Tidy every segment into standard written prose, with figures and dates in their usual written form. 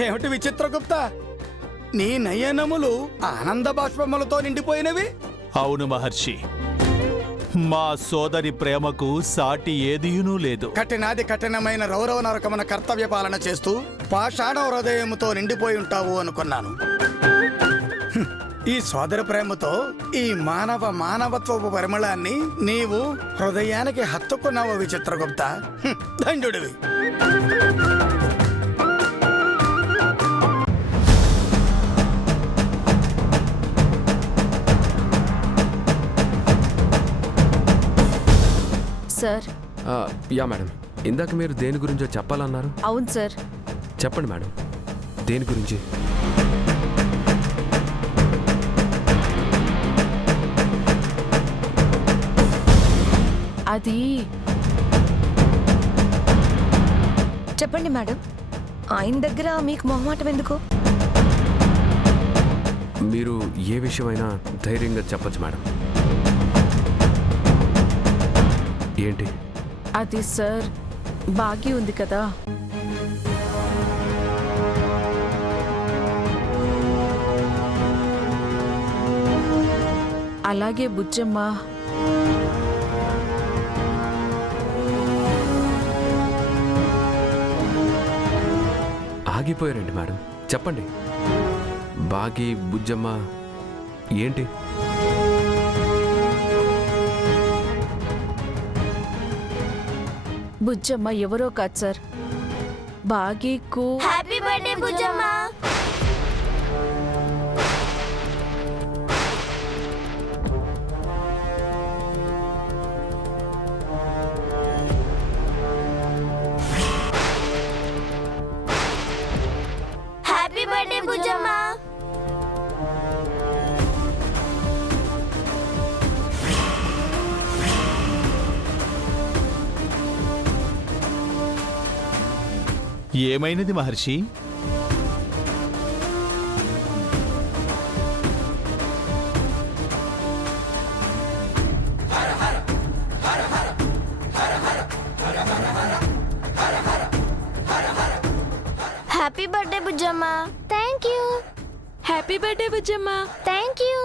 ఏమిటి విచిత్రగుప్త, నీ నయనములు ఆనంద బాష్పములతో నిండిపోయినవి? అవును మహర్షి, మా సోదరి ప్రేమకు సాటి ఏదీనూ లేదు. కఠినాది కఠినమైన రౌరవ నరకమున కర్తవ్య పాలన చేస్తూ పాషాణ హృదయముతో నిండిపోయి ఉంటావు అనుకున్నాను. ఈ సోదర ప్రేమతో ఈ మానవత్వపు పరిమళాన్ని నీవు హృదయానికి హత్తుకున్నావు విచిత్రగుప్త. ధన్యుడివి. సార్. యా మేడం, ఇందాక మీరు దేని గురించో చెప్పాలన్నారు? అవును సార్. చెప్పండి మేడం, దేని గురించి? అది చెప్పండి మేడం, ఆయన దగ్గర మీకు మొహమాటం ఎందుకు? మీరు ఏ విషయమైనా ధైర్యంగా చెప్పచ్చు మేడం. ఏంటి? అది సార్, బాగి ఉంది కదా, అలాగే బుజ్జమ్మ ఆగిపోయారండి మేడం, చెప్పండి. బాగి, బుజ్జమ్మ ఏంటి? బుజ్జమ్మ ఎవరో కాదు సార్, బాగీకు happy birthday Bujjamma. Happy birthday Bujjamma. ఏమైనది Maharshi? Happy birthday Bujjamma. Thank you. Happy birthday Bujjamma. Thank you.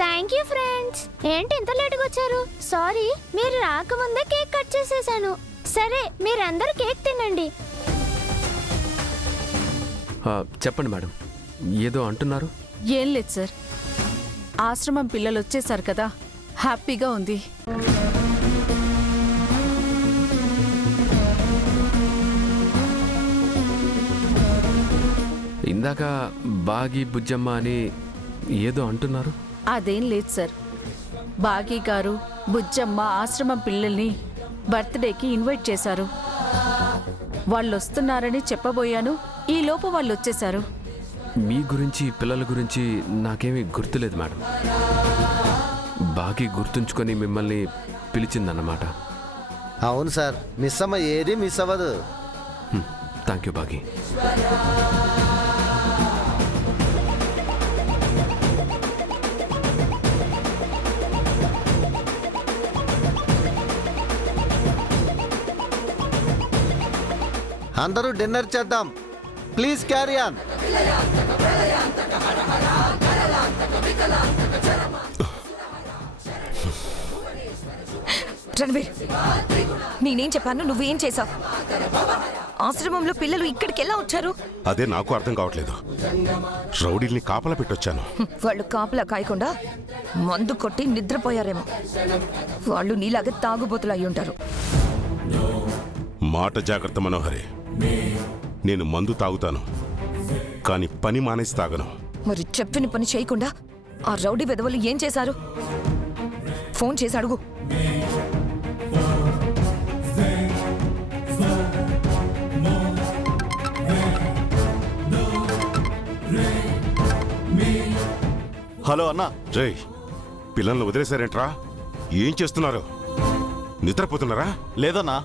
Thank you friends. ఏంటి ఇంత లేట్గా వచ్చారు? సారీ, మీరు రాకముందే కేక్ కట్ చేసేసాను. సరే, మీరందరూ కేక్ తినండి. చెప్పండి మేడం, ఏదో అంటున్నారు? ఏం లేదు సార్, ఆశ్రమం పిల్లలు వచ్చేసారు కదా, హ్యాపీగా ఉంది. ఇందాక బాగి, బుజ్జమ్మ అని ఏదో అంటున్నారు? అదేం లేదు సార్, బాగీ గారు బుజ్జమ్మ ఆశ్రమం పిల్లల్ని బర్త్డేకి ఇన్వైట్ చేశారు. వాళ్ళు వస్తున్నారని చెప్పబోయాను, ఈ లోపు వాళ్ళు వచ్చేశారు. మీ గురించి, పిల్లల గురించి నాకేమీ గుర్తులేదు మేడం. బాగి గుర్తుంచుకొని మిమ్మల్ని పిలిచిందన్నమాట. అవును సార్, మిస్ అమ్మ ఏది మిస్ అవ్వదు. థ్యాంక్ యూ బాగి. అందరూ డిన్నర్ చేద్దాం. Please carry on. రణవీర్, నేనేం చెప్పాను, నువ్వేం చేసావు? ఆశ్రమంలో పిల్లలు ఇక్కడికి ఎలా వచ్చారు? అదే నాకు అర్థం కావట్లేదు. రౌడీల్ని కాపలా పెట్టొచ్చాను. వాళ్ళు కాపలా కాయకుండా మందు కొట్టి నిద్రపోయారేమో. వాళ్ళు నీలాగా తాగుబోతులు అయి ఉంటారు. మాట జాగ్రత్త మనోహరి. నేను మందు తాగుతాను, కానీ పని మానేసి తాగను. మరి చెప్పిన పని చేయకుండా ఆ రౌడీ వెధవలు ఏం చేశారు? ఫోన్ చేసి అడుగు. హలో అన్నా. జై, పిల్లల్ని వదిలేశారేంట్రా? ఏం చేస్తున్నారు? నిద్రపోతున్నారా? లేదన్నా,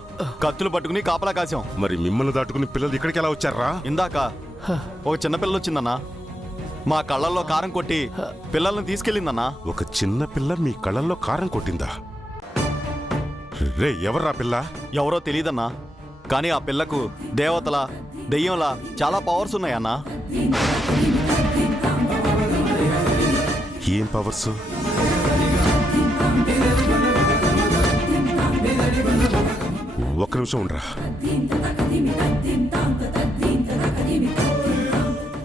కత్తులు పట్టుకుని కాపలా కాశాం. మరి మిమ్మల్ని దాటుకుని పిల్లలు ఇక్కడికి ఎలా వచ్చారా? ఇందాక ఒక చిన్న పిల్ల వచ్చిందన్నా, మా కళ్ళల్లో కారం కొట్టి పిల్లల్ని తీసుకెళ్ళిందన్నా. ఒక చిన్న పిల్ల మీ కళ్ళల్లో కారం కొట్టిందా? రే, ఎవర్రా పిల్ల? ఎవరో తెలియదన్నా, కానీ ఆ పిల్లకు దేవతల దెయ్యంలా చాలా పవర్స్ ఉన్నాయన్నా. ఏం పవర్స్? ఒక్క నిమిషం ఉండరా.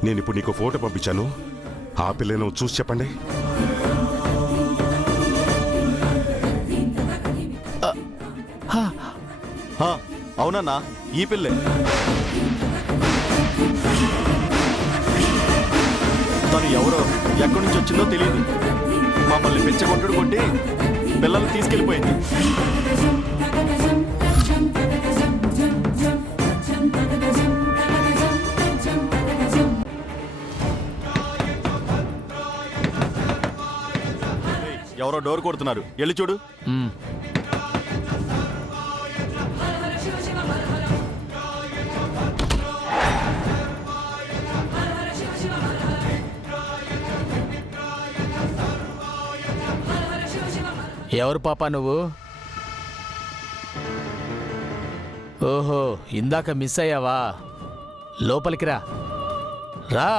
నేను ఇప్పుడు నీకు ఫోటో పంపించాను, ఆ పిల్లను చూసి చెప్పండి. అవునన్నా, ఈ పిల్లే. తను ఎవరో ఎక్కడి నుంచి వచ్చిందో తెలియదు. మమ్మల్ని పెంచగొట్టుడు కొట్టి పిల్లల్ని తీసుకెళ్ళిపోయింది. ఎవరో డోర్ కొడుతున్నారు, వెళ్ళి చూడు. ఎవరు పాపా నువ్వు? ఓహో, ఇందాక మిస్ అయ్యావా? లోపలికి రా. రా.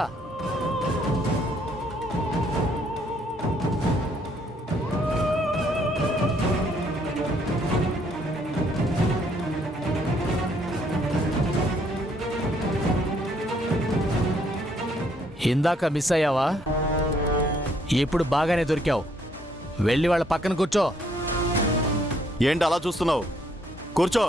ఇందాక మిస్ అయ్యావా? ఇప్పుడు బాగానే దొరికావు. వెళ్ళి వాళ్ళ పక్కన కూర్చో. ఏంటి అలా చూస్తున్నావు? కూర్చో.